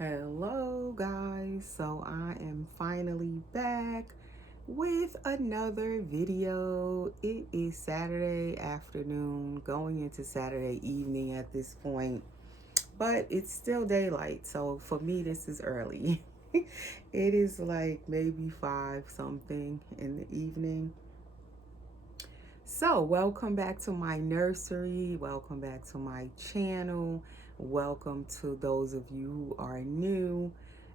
Hello guys, so I am finally back with another video. It is Saturday afternoon, going into Saturday evening at this point, but it's still daylight, so for me this is early. It is like maybe 5 something in the evening. So welcome back to my nursery, welcome back to my channel, welcome to those of you who are new.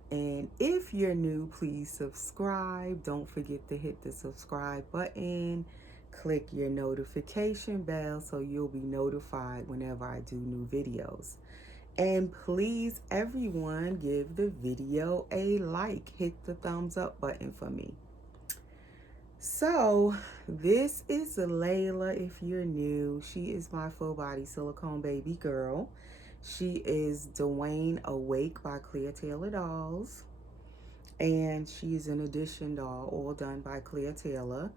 And if you're new, please subscribe. Don't forget to hit the subscribe button, click your notification bell so you'll be notified whenever I do new videos. And please, everyone, give the video a like. Hit the thumbs up button for me. So this is Layla. If you're new, she is my full body silicone baby girl. She is Dwayne Awake by Clear Taylor Dolls, and she's an addition doll, all done by Clear Taylor.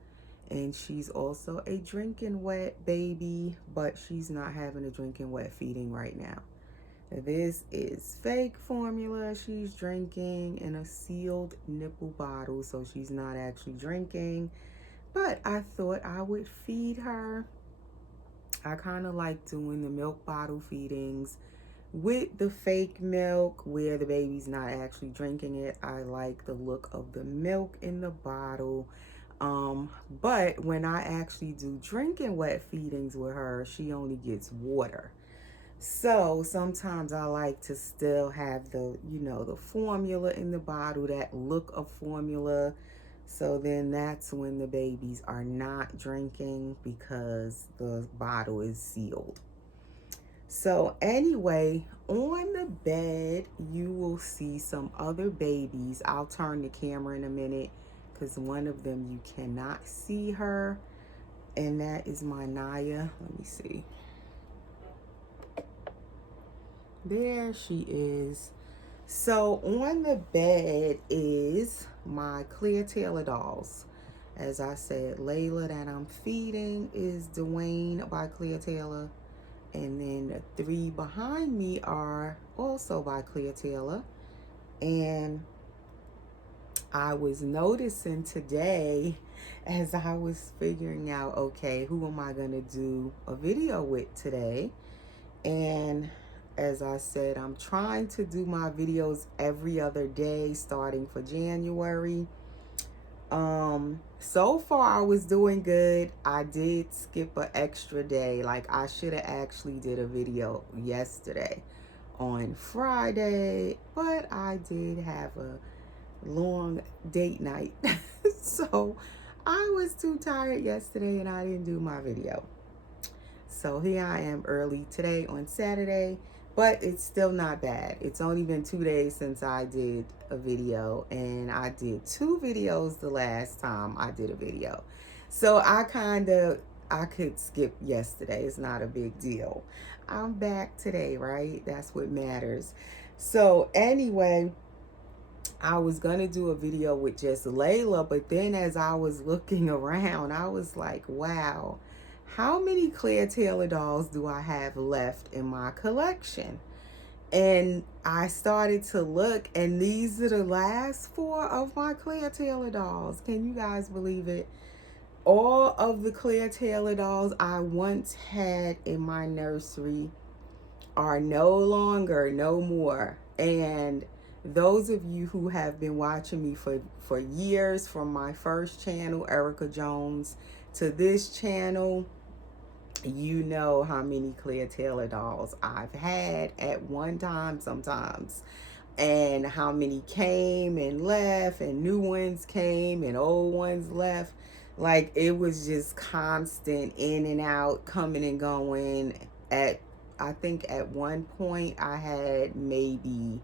And she's also a drinking wet baby, but she's not having a drinking wet feeding right now. This is fake formula she's drinking in a sealed nipple bottle, so she's not actually drinking. But I thought I would feed her. I kind of like doing the milk bottle feedings with the fake milk where the baby's not actually drinking it. I like the look of the milk in the bottle. But when I actually do drinking wet feedings with her, she only gets water. So sometimes I like to still have the, the formula in the bottle, that look of formula. So then that's when the babies are not drinking because the bottle is sealed. So anyway, on the bed, you will see some other babies. I'll turn the camera in a minute because one of them you cannot see her. And that is my Naya. Let me see. There she is. So on the bed is my Clear Taylor dolls. As I said, Layla that I'm feeding is Dwayne by Clear Taylor. And then the 3 behind me are also by Clear Taylor. And I was noticing today as I was figuring out, okay, who am I going to do a video with today? And as I said, I'm trying to do my videos every other day starting for January. So far I was doing good. I did skip an extra day. Like I should have actually did a video yesterday on Friday, but I did have a long date night. So I was too tired yesterday and I didn't do my video. So here I am early today on Saturday, but it's still not bad. It's only been 2 days since I did a video, and I did 2 videos the last time I did a video. So I could skip yesterday. It's not a big deal. I'm back today, right? That's what matters. So anyway, I was going to do a video with just Layla, but then as I was looking around, I was like, wow, how many Clear Taylor dolls do I have left in my collection? And I started to look, and these are the last 4 of my Clear Taylor dolls. Can you guys believe it? All of the Clear Taylor dolls I once had in my nursery are no more. And those of you who have been watching me for years, from my first channel, Erica Jones, to this channel, you know how many Clear Taylor dolls I've had at one time sometimes, and how many came and left, and new ones came and old ones left. Like it was just constant in and out, coming and going. I think at one point I had maybe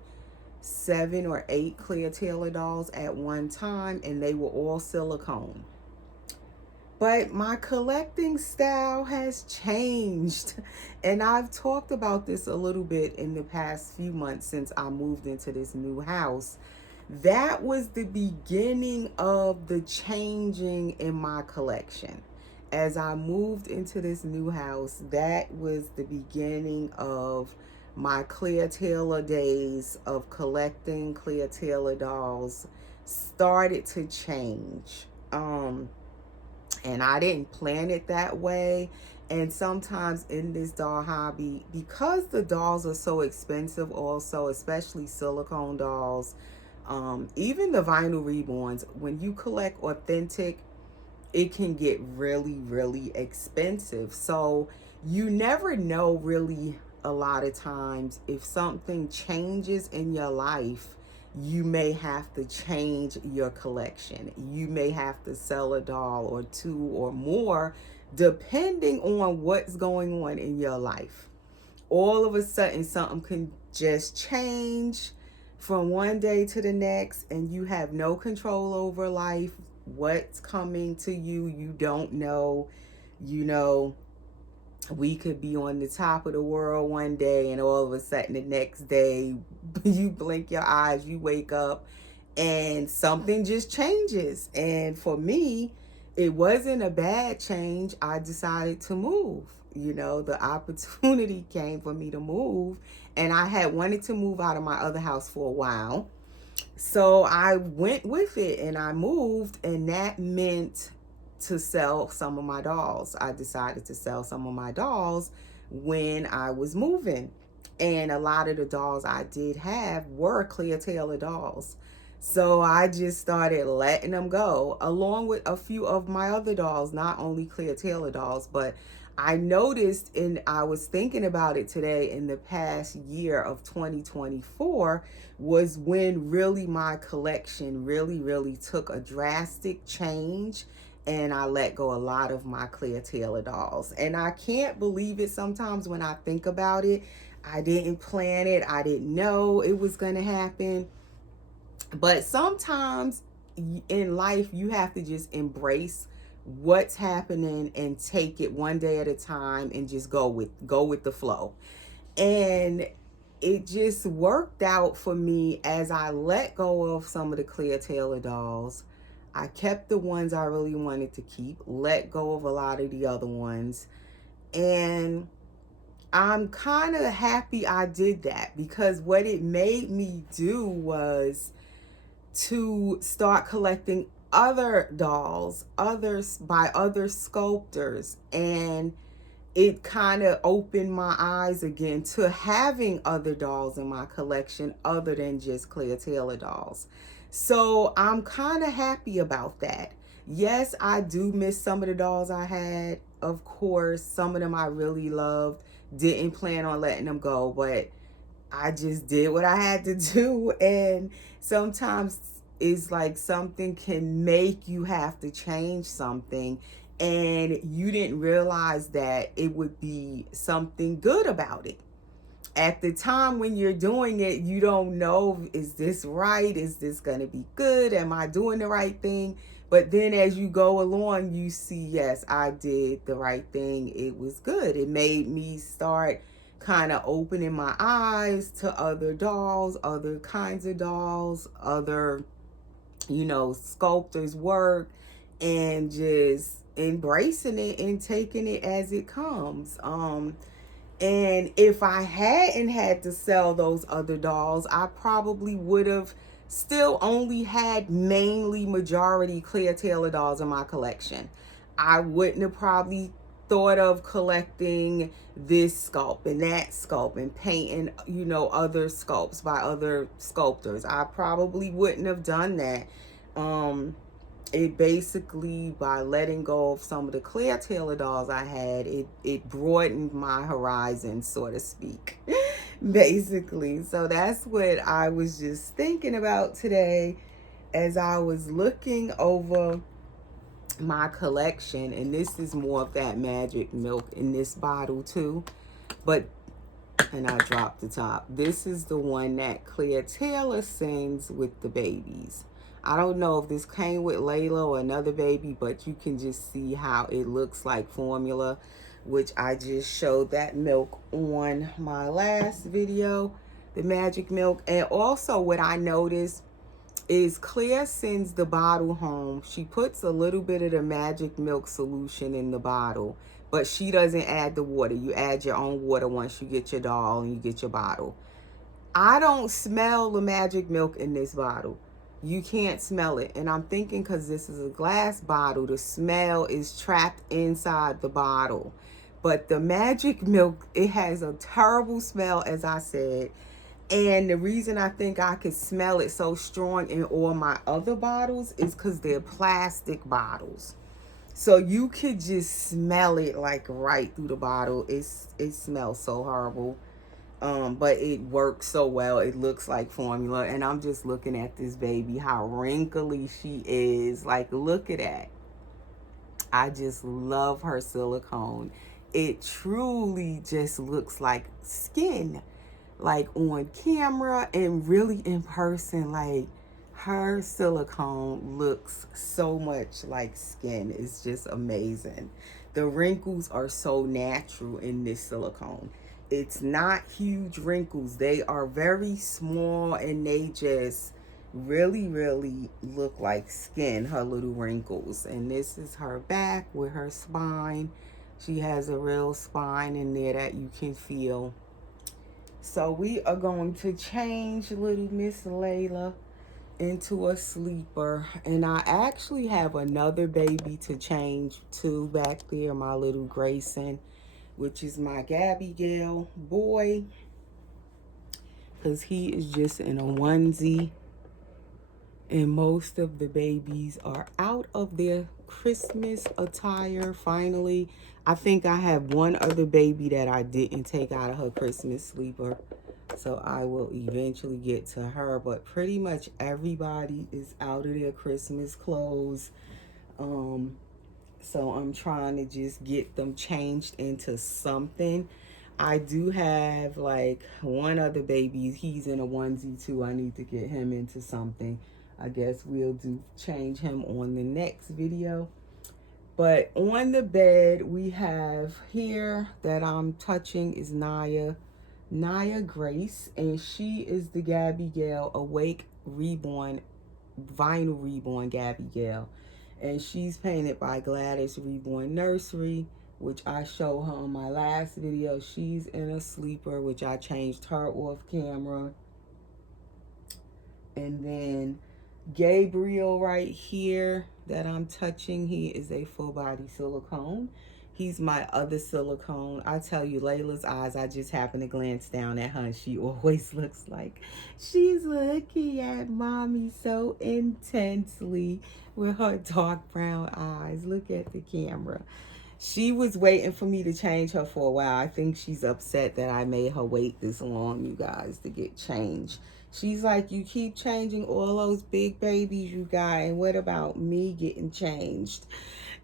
7 or 8 Clear Taylor dolls at one time, and they were all silicone. But my collecting style has changed, and I've talked about this a little bit in the past few months since I moved into this new house. That was the beginning of the changing in my collection. As I moved into this new house, that was the beginning of my Clear Taylor days of collecting Clear Taylor dolls started to change. And I didn't plan it that way. And sometimes in this doll hobby, because the dolls are so expensive also, especially silicone dolls, even the vinyl reborns, when you collect authentic, it can get really, really expensive. So you never know really a lot of times if something changes in your life, you may have to change your collection. You may have to sell a doll or two or more, depending on what's going on in your life. All of a sudden, something can just change from one day to the next, and you have no control over life. What's coming to you, you don't know. You know, we could be on the top of the world one day, and all of a sudden the next day you blink your eyes, you wake up and something just changes. And for me, it wasn't a bad change. I decided to move. The opportunity came for me to move, and I had wanted to move out of my other house for a while. So I went with it and I moved, and that meant to sell some of my dolls. I decided to sell some of my dolls when I was moving. And a lot of the dolls I did have were Clear Taylor dolls. So I just started letting them go, along with a few of my other dolls, not only Clear Taylor dolls, but I noticed, and I was thinking about it today, in the past year of 2024 was when really my collection really, really took a drastic change, and I let go a lot of my Clear Taylor dolls. And I can't believe it sometimes when I think about it. I didn't plan it. I didn't know it was going to happen. But sometimes in life, you have to just embrace what's happening and take it one day at a time and just go with the flow. And it just worked out for me as I let go of some of the Clear Taylor dolls. I kept the ones I really wanted to keep, let go of a lot of the other ones. And I'm kind of happy I did that, because what it made me do was to start collecting other dolls, others by other sculptors, and it kind of opened my eyes again to having other dolls in my collection other than just Clear Taylor dolls. So I'm kind of happy about that. Yes, I do miss some of the dolls I had. Of course, some of them I really loved. Didn't plan on letting them go, but I just did what I had to do. And sometimes it's like something can make you have to change something, and you didn't realize that it would be something good about it. At the time when you're doing it, you don't know, is this right? Is this going to be good? Am I doing the right thing? But then as you go along, you see, yes, I did the right thing. It was good. It made me start kind of opening my eyes to other dolls, other kinds of dolls, other, sculptors' work, and just embracing it and taking it as it comes. And if I hadn't had to sell those other dolls, I probably would have still only had mainly majority Clear Taylor dolls in my collection. I wouldn't have probably thought of collecting this sculpt and that sculpt and painting, other sculpts by other sculptors. I probably wouldn't have done that. It basically, by letting go of some of the Clear Taylor dolls I had, it broadened my horizon, so to speak, basically. So that's what I was just thinking about today as I was looking over my collection. And this is more of that magic milk in this bottle too. And I dropped the top. This is the one that Clear Taylor sings with the babies. I don't know if this came with Layla or another baby, but you can just see how it looks like formula, which I just showed that milk on my last video, the magic milk. And also what I noticed is Claire sends the bottle home. She puts a little bit of the magic milk solution in the bottle, but she doesn't add the water. You add your own water once you get your doll and you get your bottle. I don't smell the magic milk in this bottle. You can't smell it. And I'm thinking because this is a glass bottle, the smell is trapped inside the bottle. But the magic milk, it has a terrible smell, as I said. And the reason I think I could smell it so strong in all my other bottles is because they're plastic bottles. So you could just smell it like right through the bottle. It smells so horrible. But it works so well. It looks like formula. And I'm just looking at this baby, how wrinkly she is. Like, look at that. I just love her silicone. It truly just looks like skin, like on camera and really in person. Like, her silicone looks so much like skin. It's just amazing. The wrinkles are so natural in this silicone. It's not huge wrinkles. They are very small and they just really look like skin, her little wrinkles. And this is her back with her spine. She has a real spine in there that you can feel. So we are going to change little Miss Layla into a sleeper. And I actually have another baby to change to back there, my little Grayson, which is my Gabby boy, because he is just in a onesie. And most of the babies are out of their Christmas attire finally. I think I have one other baby that I didn't take out of her Christmas sleeper, so I will eventually get to her. But pretty much everybody is out of their Christmas clothes. So I'm trying to just get them changed into something. I do have like one other baby. He's in a onesie too. I need to get him into something. I guess we'll change him on the next video. But on the bed we have here that I'm touching is Naya Grace, and she is the Gabby Awake Reborn, vinyl reborn Gabby. And she's painted by Gladys Reborn Nursery, which I showed her on my last video. She's in a sleeper, which I changed her off camera. And then Gabriel right here that I'm touching, he is a full body silicone. He's my other silicone. I tell you, Layla's eyes, I just happen to glance down at her and she always looks like she's looking at mommy so intensely with her dark brown eyes. Look at the camera. She was waiting for me to change her for a while. I think she's upset that I made her wait this long, you guys, to get changed. She's like, you keep changing all those big babies you got, and what about me getting changed?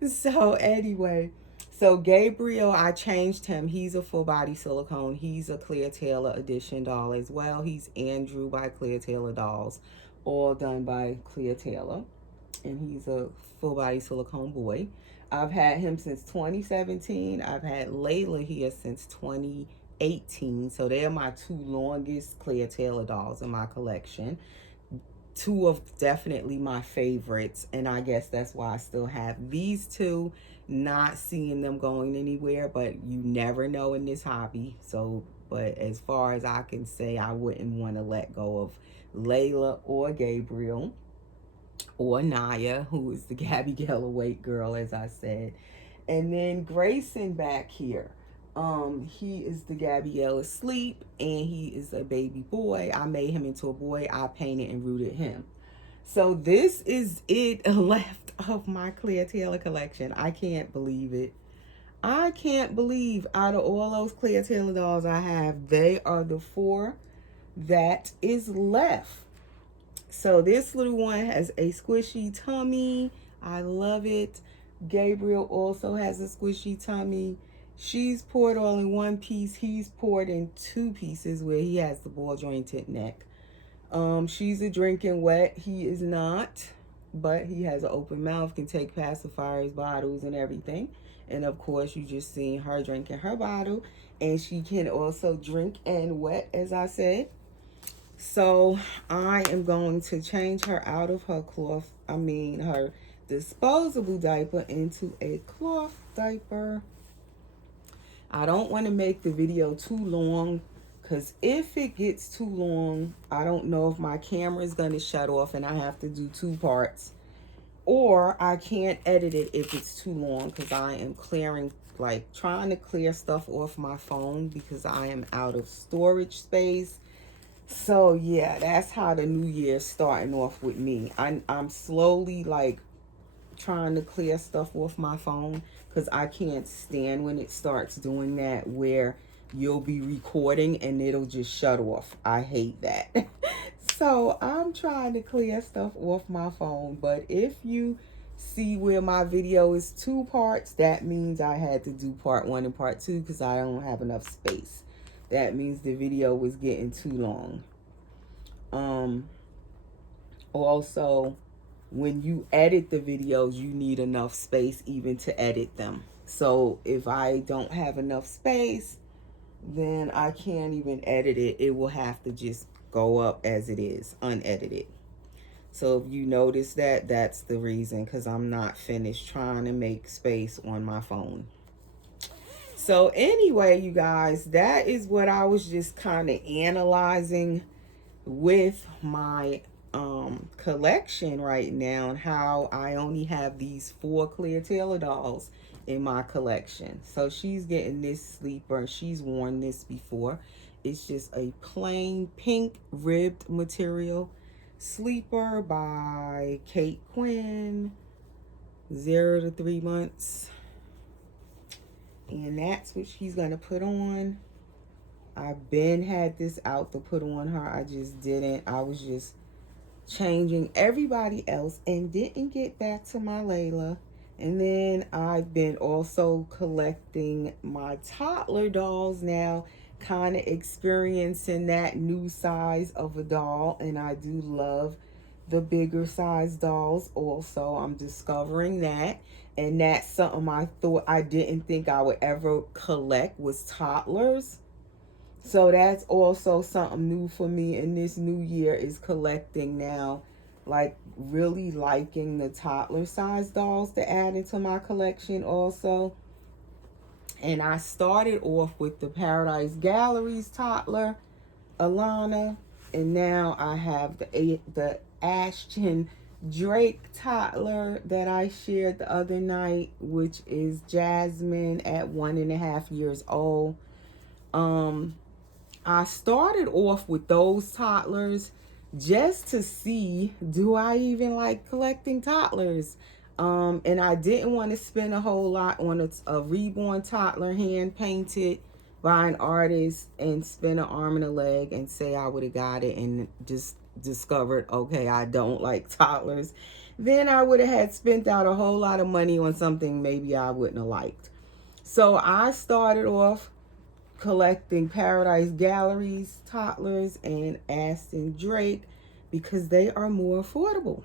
So anyway, so Gabriel, I changed him. He's a full body silicone. He's a Clear Taylor edition doll as well. He's Andrew by Clear Taylor Dolls, all done by Clear Taylor. And he's a full body silicone boy. I've had him since 2017. I've had Layla here since 2018. So they're my two longest Clear Taylor dolls in my collection. Two of definitely my favorites. And I guess that's why I still have these two. Not seeing them going anywhere, but you never know in this hobby. So, but as far as I can say, I wouldn't want to let go of Layla or Gabriel, or Naya, who is the Gabby Awake girl, as I said. And then Grayson back here. He is the Gabby asleep, and he is a baby boy. I made him into a boy. I painted and rooted him. So this is it left of my Clear Taylor collection. I can't believe it. I can't believe out of all those Clear Taylor dolls I have, they are the 4 that is left. So this little one has a squishy tummy. I love it. Gabriel also has a squishy tummy. She's poured all in one piece. He's poured in 2 pieces where he has the ball jointed neck. She's a drinking wet. He is not, but he has an open mouth, can take pacifiers, bottles, and everything. And of course, you just seen her drinking her bottle, and she can also drink and wet, as I said. So I am going to change her out of her her disposable diaper into a cloth diaper. I don't want to make the video too long, because if it gets too long, I don't know if my camera is going to shut off and I have to do 2 parts, or I can't edit it if it's too long, because I am clearing, like trying to clear stuff off my phone because I am out of storage space. So yeah, that's how the new year's starting off with me. I'm slowly like trying to clear stuff off my phone, because I can't stand when it starts doing that, where you'll be recording and it'll just shut off. I hate that. So I'm trying to clear stuff off my phone. But if you see where my video is 2 parts, that means I had to do part 1 and part 2 because I don't have enough space. That means the video was getting too long. Also, when you edit the videos, you need enough space even to edit them. So if I don't have enough space, then I can't even edit it. It will have to just go up as it is, unedited. So if you notice that, that's the reason, because I'm not finished trying to make space on my phone. So anyway, you guys, that is what I was just kind of analyzing with my collection right now, and how I only have these 4 clear Taylor dolls in my collection. So she's getting this sleeper. She's worn this before. It's just a plain pink ribbed material sleeper by Kate Quinn, 0 to 3 months. And that's what she's gonna put on. I've been had this out to put on her. I just didn't. I was just changing everybody else and didn't get back to my Layla. And then I've been also collecting my toddler dolls now, kind of experiencing that new size of a doll. And I do love the bigger size dolls also. I'm discovering that. And that's something I didn't think I would ever collect, was toddlers. So that's also something new for me in this new year, is collecting now, like really liking the toddler size dolls to add into my collection also. And I started off with the Paradise Galleries toddler, Alana, and now I have the Ashton Drake toddler that I shared the other night, which is Jasmine at 1.5 years old. I started off with those toddlers just to see, do I even like collecting toddlers? And I didn't want to spend a whole lot on a reborn toddler hand painted by an artist and spend an arm and a leg and say I would have got it and just discovered, okay, I don't like toddlers. Then I would have had spent out a whole lot of money on something maybe I wouldn't have liked. So I started off collecting Paradise Galleries toddlers and Ashton Drake because they are more affordable.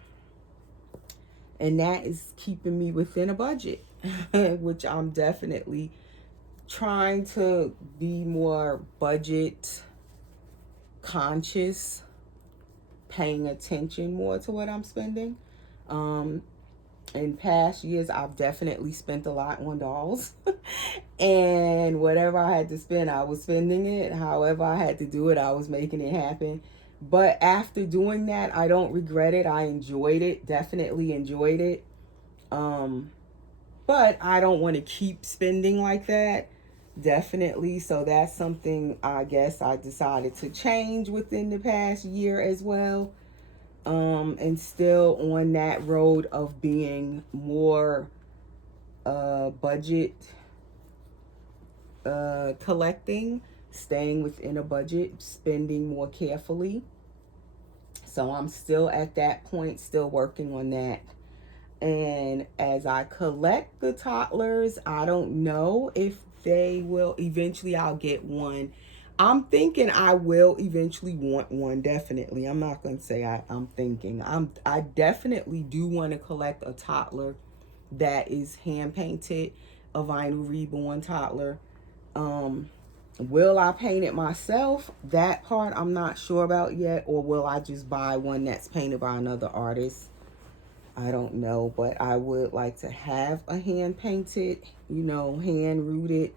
And that is keeping me within a budget, which I'm definitely trying to be more budget conscious, paying attention more to what I'm spending. In past years, I've definitely spent a lot on dolls. And whatever I had to spend, I was spending it. However I had to do it, I was making it happen. But after doing that, I don't regret it. I enjoyed it, definitely enjoyed it. But I don't want to keep spending like that, definitely. So that's something I guess I decided to change within the past year as well. And still on that road of being more budget collecting, staying within a budget, spending more carefully. So I'm still at that point, still working on that. And as I collect the toddlers, I don't know if they will eventually, I'll get one. I'm thinking I will eventually want one, definitely. I'm not going to say I'm thinking. I definitely do want to collect a toddler that is hand painted, a vinyl reborn toddler. Will I paint it myself? That part I'm not sure about yet. Or will I just buy one that's painted by another artist? I don't know, but I would like to have a hand painted, hand rooted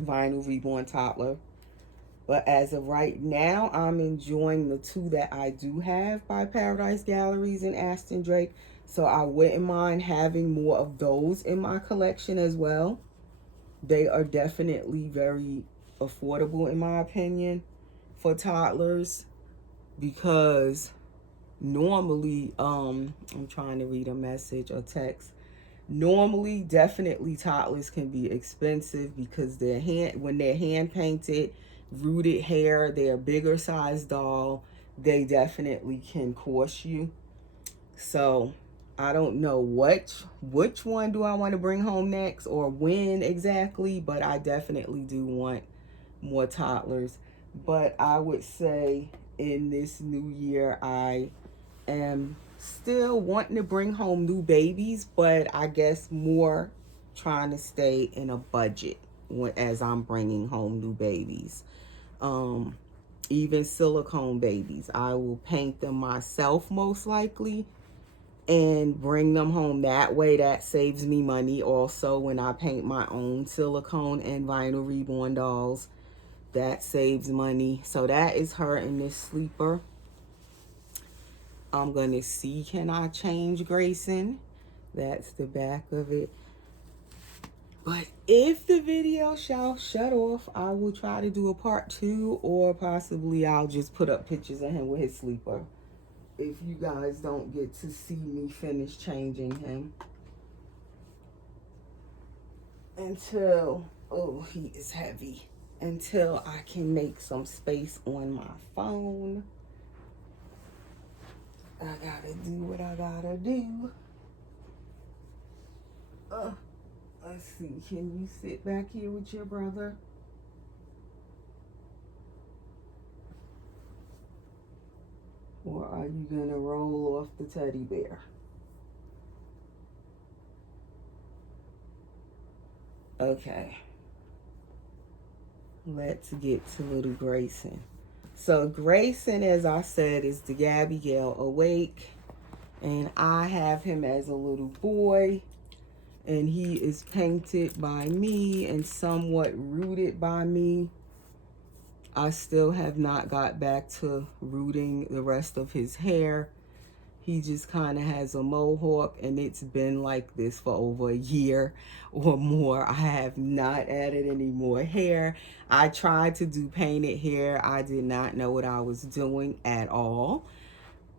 vinyl reborn toddler. But as of right now, I'm enjoying the two that I do have by Paradise Galleries and Aston Drake. So I wouldn't mind having more of those in my collection as well. They are definitely very affordable in my opinion for toddlers, because normally I'm trying to read a message or text. Normally, definitely toddlers can be expensive because when they're hand painted, rooted hair, they're a bigger size doll, they definitely can cost you. So I don't know which one do I want to bring home next or when exactly, but I definitely do want more toddlers. But I would say in this new year, I am still wanting to bring home new babies, but I guess more trying to stay in a budget as I'm bringing home new babies. Um, Even silicone babies, I will paint them myself most likely and bring them home that way. That saves me money also when I paint my own silicone and vinyl reborn dolls. That saves money. So that is her in this sleeper. I'm going to see, can I change Grayson? That's the back of it. But if the video shall shut off, I will try to do a part 2, or possibly I'll just put up pictures of him with his sleeper if you guys don't get to see me finish changing him. Until, oh, he is heavy. Until I can make some space on my phone. I gotta do what I gotta do. Let's see, can you sit back here with your brother? Or are you gonna roll off the teddy bear? Okay. Let's get to little Grayson. So Grayson, as I said, is the Gabby Gale Awake. And I have him as a little boy. And he is painted by me and somewhat rooted by me. I still have not got back to rooting the rest of his hair. He just kind of has a mohawk, and it's been like this for over a year or more. I have not added any more hair. I tried to do painted hair. I did not know what I was doing at all,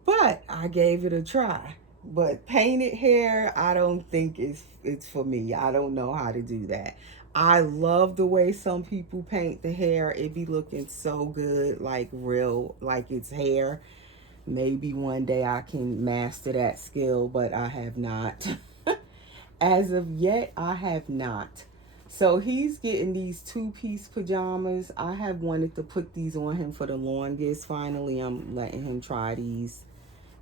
but I gave it a try. But painted hair, I don't think it's for me. I don't know how to do that. I love the way some people paint the hair. It be looking so good, like real, like it's hair. Maybe one day I can master that skill, but I have not. As of yet, I have not. So he's getting these 2-piece pajamas. I have wanted to put these on him for the longest. Finally, I'm letting him try these.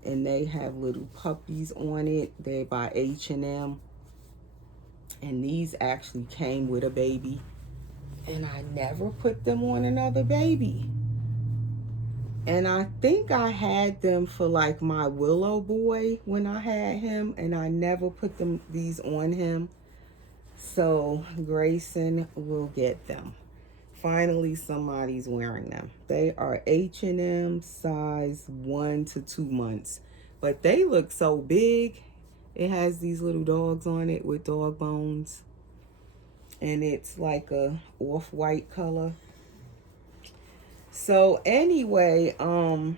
And they have little puppies on it. They're by H&M. And these actually came with a baby. And I never put them on another baby. And I think I had them for like my Willow boy when I had him. And I never put these on him. So Grayson will get them. Finally, somebody's wearing them. They are H&M size 1 to 2 months. But they look so big. It has these little dogs on it with dog bones. And it's like a off-white color. So anyway, well,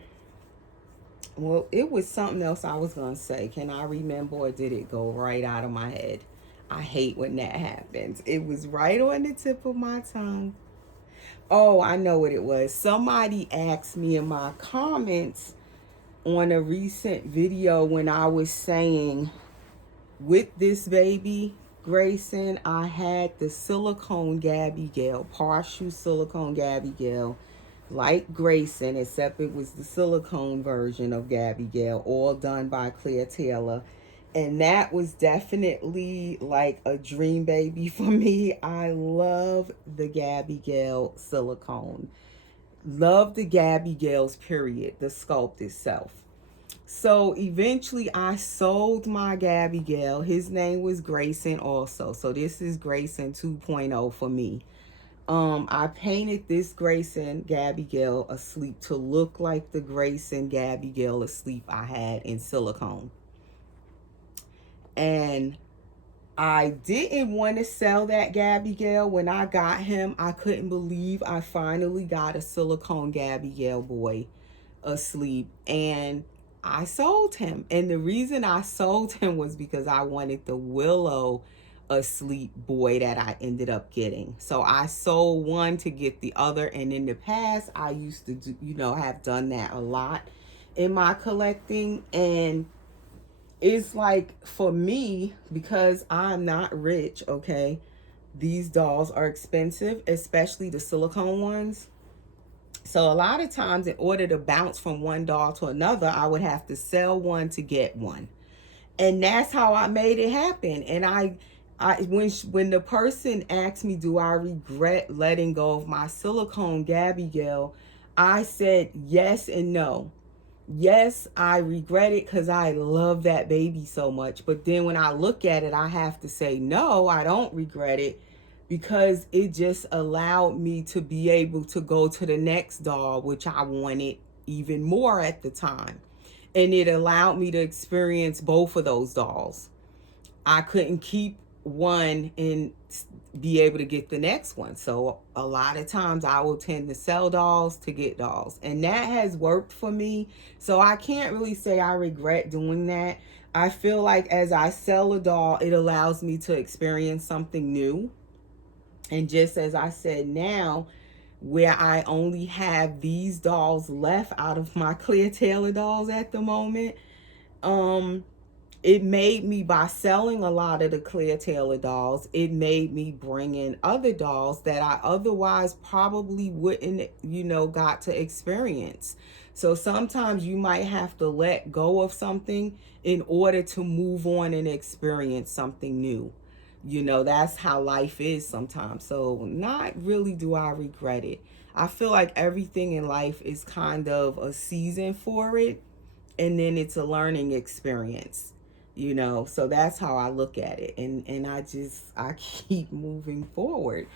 it was something else I was going to say. Can I remember, or did it go right out of my head? I hate when that happens. It was right on the tip of my tongue. Oh, I know what it was. Somebody asked me in my comments on a recent video when I was saying, with this baby, Grayson, I had the silicone Gabby Gale, partial silicone Gabby Gale, like Grayson, except it was the silicone version of Gabby Gale, all done by Claire Taylor. And that was definitely like a dream baby for me. I love the Gabby Gale silicone. Love the Gabby Gales, period, the sculpt itself. So eventually I sold my Gabby Gale. His name was Grayson also. So this is Grayson 2.0 for me. I painted this Grayson Gabby asleep to look like the Grayson Gabby asleep I had in silicone. And I didn't want to sell that Gabby when I got him. I couldn't believe I finally got a silicone Gabby boy asleep, and I sold him. And the reason I sold him was because I wanted the Willow asleep boy that I ended up getting. So I sold one to get the other, and in the past I used to do, have done that a lot in my collecting. And it's like, for me, because I'm not rich, okay, these dolls are expensive, especially the silicone ones. So a lot of times, in order to bounce from one doll to another, I would have to sell one to get one. And that's how I made it happen. And when the person asked me, do I regret letting go of my silicone Gabby I said yes and no. Yes, I regret it because I love that baby so much. But then when I look at it, I have to say, no, I don't regret it, because it just allowed me to be able to go to the next doll, which I wanted even more at the time. And it allowed me to experience both of those dolls. I couldn't keep one and be able to get the next one. So a lot of times I will tend to sell dolls to get dolls. And that has worked for me. So I can't really say I regret doing that. I feel like as I sell a doll, it allows me to experience something new. And just as I said, now where I only have these dolls left out of my Clear Taylor dolls at the moment, it made me, by selling a lot of the Clear Taylor dolls, it made me bring in other dolls that I otherwise probably wouldn't, got to experience. So sometimes you might have to let go of something in order to move on and experience something new. That's how life is sometimes. So not really do I regret it. I feel like everything in life is kind of a season for it, and then it's a learning experience. So that's how I look at it, and I keep moving forward.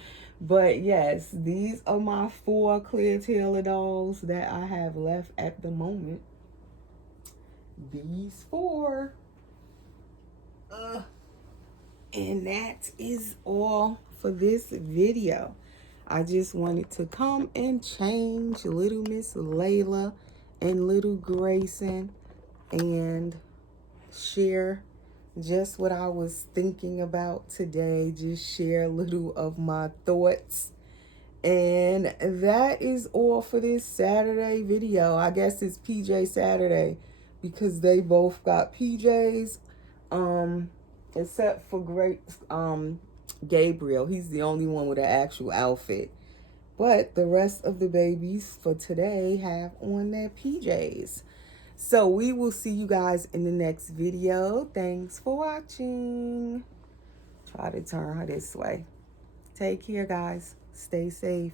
But yes, these are my 4 Clear Taylor dolls that I have left at the moment. These 4. And that is all for this video. I just wanted to come and change little Miss Layla and little Grayson and share just what I was thinking about today. Just share a little of my thoughts. And that is all for this Saturday video. I guess it's PJ Saturday because they both got PJs. Except for Gabriel. He's the only one with an actual outfit. But the rest of the babies for today have on their PJs. So we will see you guys in the next video. Thanks for watching. Try to turn her this way. Take care, guys. Stay safe.